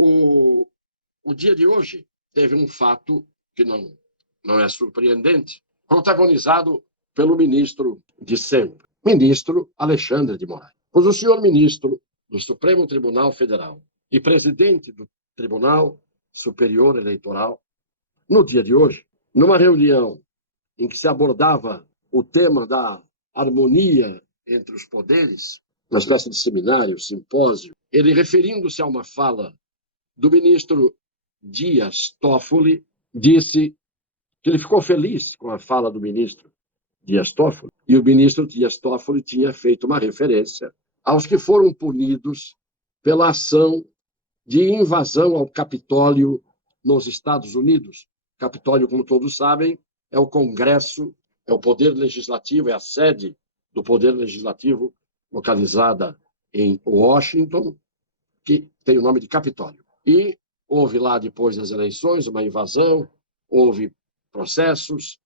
O dia de hoje teve um fato que não é surpreendente, protagonizado pelo ministro de sempre, ministro Alexandre de Moraes. Pois o senhor ministro do Supremo Tribunal Federal e presidente do Tribunal Superior Eleitoral, no dia de hoje, numa reunião em que se abordava o tema da harmonia entre os poderes, uma espécie de seminário, simpósio, ele, referindo-se a uma fala do ministro Dias Toffoli, disse que ele ficou feliz com a fala do ministro Dias Toffoli, e o ministro Dias Toffoli tinha feito uma referência aos que foram punidos pela ação de invasão ao Capitólio nos Estados Unidos. Capitólio, como todos sabem, é o Congresso, é o Poder Legislativo, é a sede do Poder Legislativo, localizada em Washington, que tem o nome de Capitólio. E houve lá, depois das eleições, uma invasão, houve processos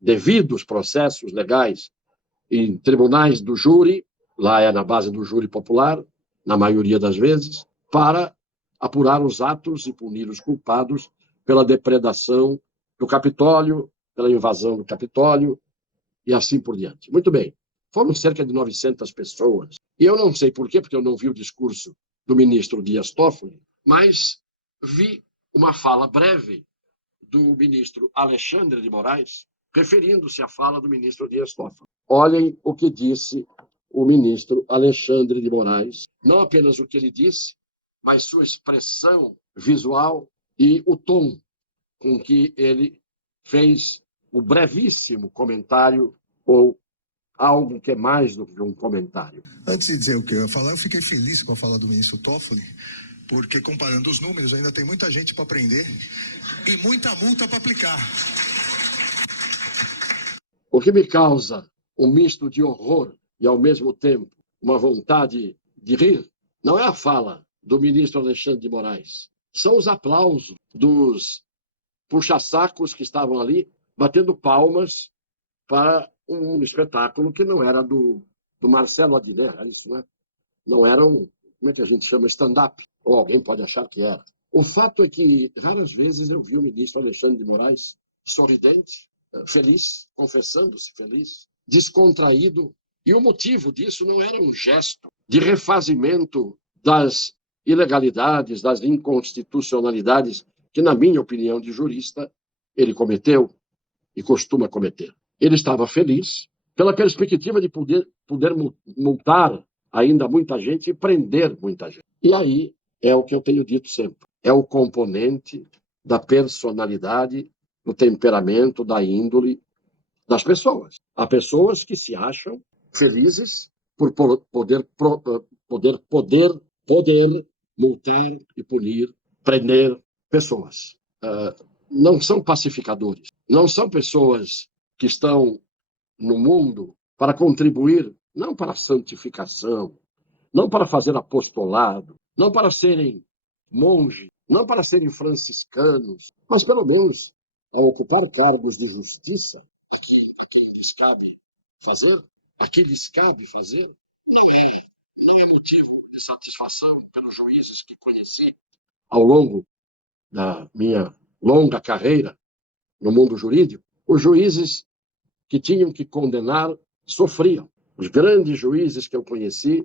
devidos processos legais em tribunais do júri, lá é na base do júri popular, na maioria das vezes, para apurar os atos e punir os culpados pela depredação do Capitólio, pela invasão do Capitólio e assim por diante. Muito bem, foram cerca de 900 pessoas. E eu não sei por quê, porque eu não vi o discurso do ministro Dias Toffoli, mas vi uma fala breve do ministro Alexandre de Moraes, referindo-se à fala do ministro Dias Toffoli. Olhem o que disse o ministro Alexandre de Moraes, não apenas o que ele disse, mas sua expressão visual e o tom com que ele fez o brevíssimo comentário, ou algo que é mais do que um comentário. Antes de dizer o que eu ia falar, eu fiquei feliz com a fala do ministro Toffoli, porque comparando os números, ainda tem muita gente para prender e muita multa para aplicar. O que me causa um misto de horror e, ao mesmo tempo, uma vontade de rir, não é a fala do ministro Alexandre de Moraes, são os aplausos dos puxa-sacos que estavam ali, batendo palmas para um espetáculo que não era do Marcelo Adnet, era isso, né? Não era como é que a gente chama, stand-up, ou alguém pode achar que era. O fato é que, raras vezes, eu vi o ministro Alexandre de Moraes sorridente, feliz, confessando-se feliz, descontraído, e o motivo disso não era um gesto de refazimento das ilegalidades, das inconstitucionalidades que, na minha opinião de jurista, ele cometeu e costuma cometer. Ele estava feliz pela perspectiva de poder multar ainda muita gente e prender muita gente. E aí é o que eu tenho dito sempre, é o componente da personalidade, do temperamento, da índole das pessoas. Há pessoas que se acham felizes por poder multar e punir, prender pessoas. Não são pacificadores, não são pessoas que estão no mundo para contribuir, não para a santificação, não para fazer apostolado, não para serem monges, não para serem franciscanos, mas pelo menos a ocupar cargos de justiça, a quem lhes cabe fazer, não é motivo de satisfação pelos juízes que conheci ao longo da minha longa carreira no mundo jurídico. Os juízes que tinham que condenar sofriam. Os grandes juízes que eu conheci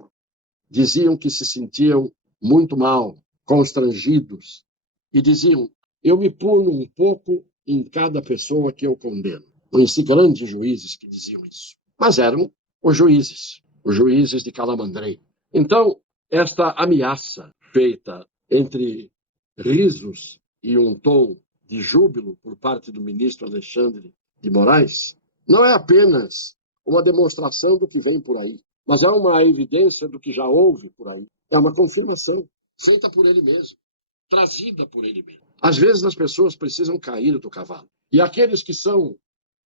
diziam que se sentiam muito mal, constrangidos, e diziam: eu me puno um pouco em cada pessoa que eu condeno. Conheci grandes juízes que diziam isso. Mas eram os juízes de Calamandrei. Então, esta ameaça feita entre risos e um tom de júbilo por parte do ministro Alexandre de Moraes não é apenas uma demonstração do que vem por aí, mas é uma evidência do que já houve por aí. É uma confirmação feita por ele mesmo, trazida por ele mesmo. Às vezes as pessoas precisam cair do cavalo. E aqueles que são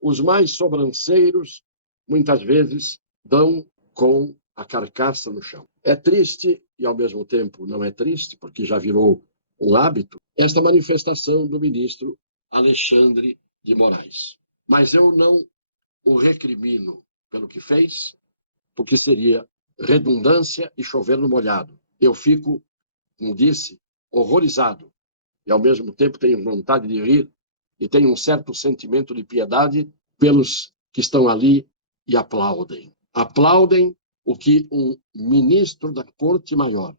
os mais sobranceiros, muitas vezes dão com a carcaça no chão. É triste e, ao mesmo tempo, não é triste, porque já virou um hábito, esta manifestação do ministro Alexandre de Moraes. Mas eu não o recrimino pelo que fez, porque seria redundância e chover no molhado. eu fico, como disse, horrorizado. E, ao mesmo tempo, tenho vontade de rir e tenho um certo sentimento de piedade pelos que estão ali e aplaudem. Aplaudem o que um ministro da Corte Maior,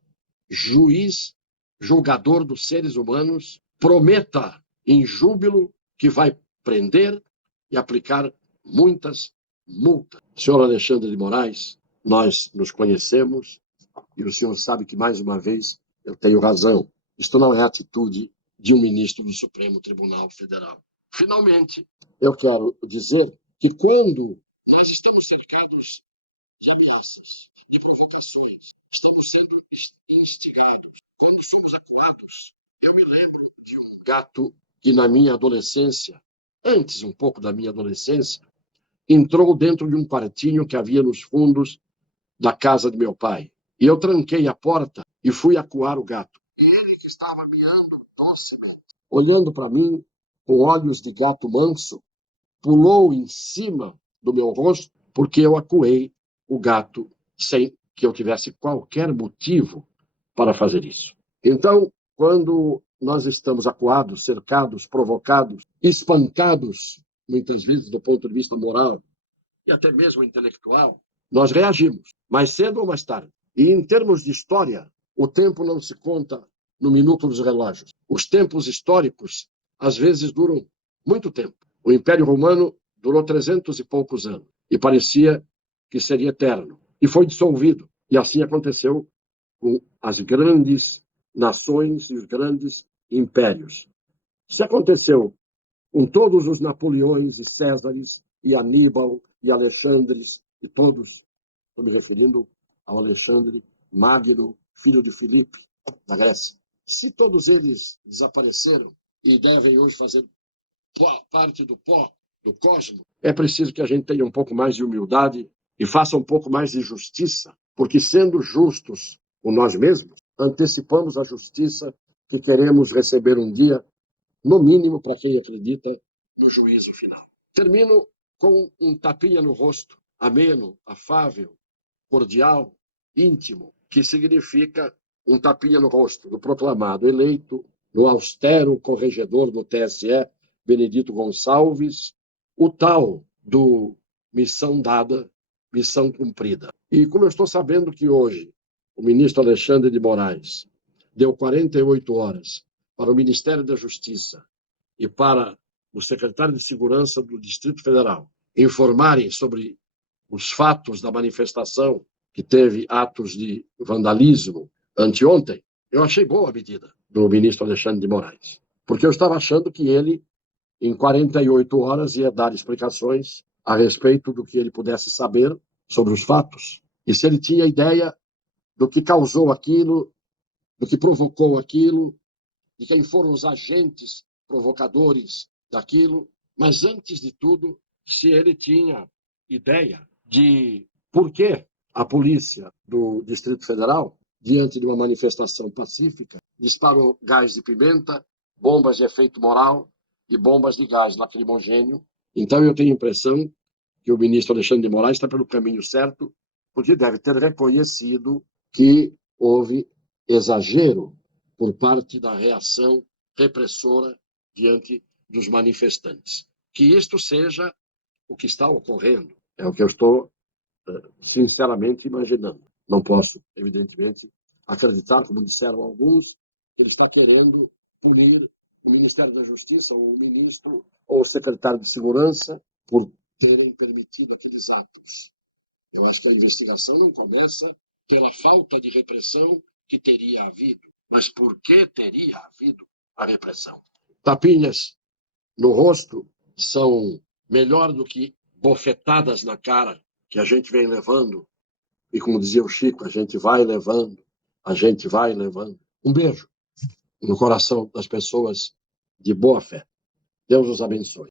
juiz, julgador dos seres humanos, prometa em júbilo que vai prender e aplicar muitas multas. Senhor Alexandre de Moraes, nós nos conhecemos e o senhor sabe que, mais uma vez, eu tenho razão. Isto não é a atitude de um ministro do Supremo Tribunal Federal. Finalmente, eu quero dizer que quando nós estamos cercados de ameaças, de provocações, estamos sendo instigados, quando somos acuados, eu me lembro de um gato que, na minha adolescência, antes um pouco da minha adolescência, entrou dentro de um quartinho que havia nos fundos da casa de meu pai. E eu tranquei a porta e fui acuar o gato. E ele, que estava miando docemente, olhando para mim com olhos de gato manso, pulou em cima do meu rosto porque eu acuei o gato sem que eu tivesse qualquer motivo para fazer isso. Então, quando nós estamos acuados, cercados, provocados, espancados, muitas vezes do ponto de vista moral e até mesmo intelectual, nós reagimos, mais cedo ou mais tarde. E em termos de história, o tempo não se conta no minuto dos relógios. Os tempos históricos, às vezes, duram muito tempo. O Império Romano durou 300 e poucos anos e parecia que seria eterno. E foi dissolvido. E assim aconteceu com as grandes nações e os grandes impérios. Isso aconteceu com todos os Napoleões e Césares e Aníbal e Alexandres e todos, estou me referindo ao Alexandre Magno, filho de Filipe, da Grécia. Se todos eles desapareceram e devem hoje fazer parte do pó, do cosmos, é preciso que a gente tenha um pouco mais de humildade e faça um pouco mais de justiça, porque, sendo justos com nós mesmos, antecipamos a justiça que queremos receber um dia, no mínimo para quem acredita no juízo final. Termino com um tapinha no rosto, ameno, afável, cordial, íntimo, que significa um tapinha no rosto do proclamado eleito, do austero corregedor do TSE, Benedito Gonçalves, o tal do missão dada, missão cumprida. E como eu estou sabendo que hoje o ministro Alexandre de Moraes deu 48 horas para o Ministério da Justiça e para o secretário de Segurança do Distrito Federal informarem sobre os fatos da manifestação que teve atos de vandalismo anteontem, eu achei boa a medida do ministro Alexandre de Moraes, porque eu estava achando que ele, em 48 horas, ia dar explicações a respeito do que ele pudesse saber sobre os fatos, e se ele tinha ideia do que causou aquilo, do que provocou aquilo, de quem foram os agentes provocadores daquilo, mas, antes de tudo, se ele tinha ideia de por que a polícia do Distrito Federal, diante de uma manifestação pacífica, disparou gás de pimenta, bombas de efeito moral e bombas de gás lacrimogênio. Então, eu tenho a impressão que o ministro Alexandre de Moraes está pelo caminho certo, porque deve ter reconhecido que houve exagero por parte da reação repressora diante dos manifestantes. Que isto seja o que está ocorrendo, é o que eu estou sinceramente imaginando. Não posso, evidentemente, acreditar, como disseram alguns, que ele está querendo punir o Ministério da Justiça, ou o ministro, ou o secretário de Segurança, por terem permitido aqueles atos. Eu acho que a investigação não começa pela falta de repressão que teria havido, mas por que teria havido a repressão. Tapinhas no rosto são melhor do que bofetadas na cara que a gente vem levando. E, como dizia o Chico, a gente vai levando, a gente vai levando. Um beijo no coração das pessoas de boa fé. Deus os abençoe.